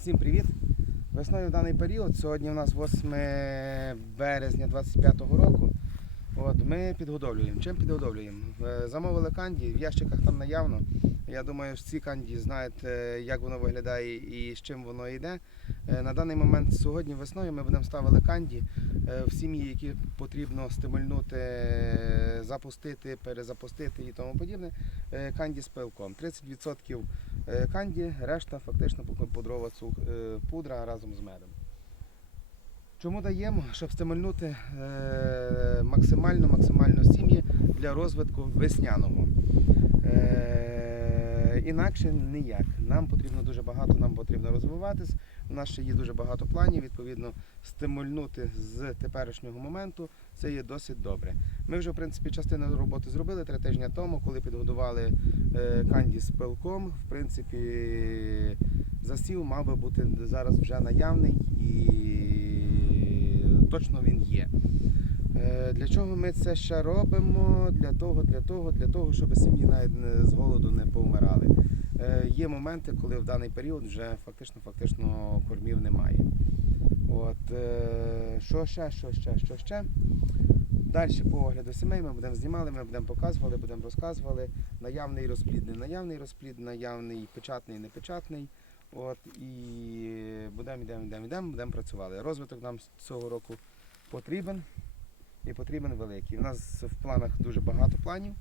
Всім привіт! Весною в даний період, сьогодні у нас 8 березня 25-го року. От, ми підготовлюємо. Чим підготовлюємо? Е, Замовили канді, в ящиках там наявно. Я думаю, всі канді знають, е, як воно виглядає і з чим воно йде. Е, На даний момент сьогодні весною ми будемо ставити канді в сім'ї, які потрібно стимульнути, запустити, перезапустити і тому подібне. Канді з пилком. 30% е, канді, решта фактично пудрова е, пудра разом з медом. Чому даємо? Щоб стимульнути е, максимально максимально сім'ї для розвитку весняного. Інакше ніяк. Нам потрібно дуже багато, нам потрібно розвиватись. У нас ще є дуже багато планів. Відповідно, стимульнути з теперішнього моменту це є досить добре. Ми вже, в принципі, частину роботи зробили три тижні тому, коли підготували е, канді з пилком. В принципі, засів мав би бути зараз вже наявний і точно він є. Е, Для чого ми це ще робимо? Для того, для того, для того, щоб сім'ї навіть з голоду не повмирали. Е, Є моменти, коли в даний період вже фактично фактично кормів немає. От, е, що ще, що ще, що ще? Далі по огляду сімей ми будемо знімали, ми будемо показували, будемо розказували. Наявний розплід, не наявний розплід, наявний печатний, непечатний. От, і будемо, йдемо, йдемо, йдемо, будемо працювати. Розвиток нам цього року потрібен і потрібен великий. У нас в планах дуже багато планів.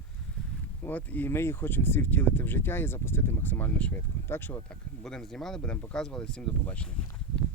От, і ми їх хочемо всі втілити в життя і запустити максимально швидко. Так що отак. Будемо знімали, будемо показували. Всім до побачення.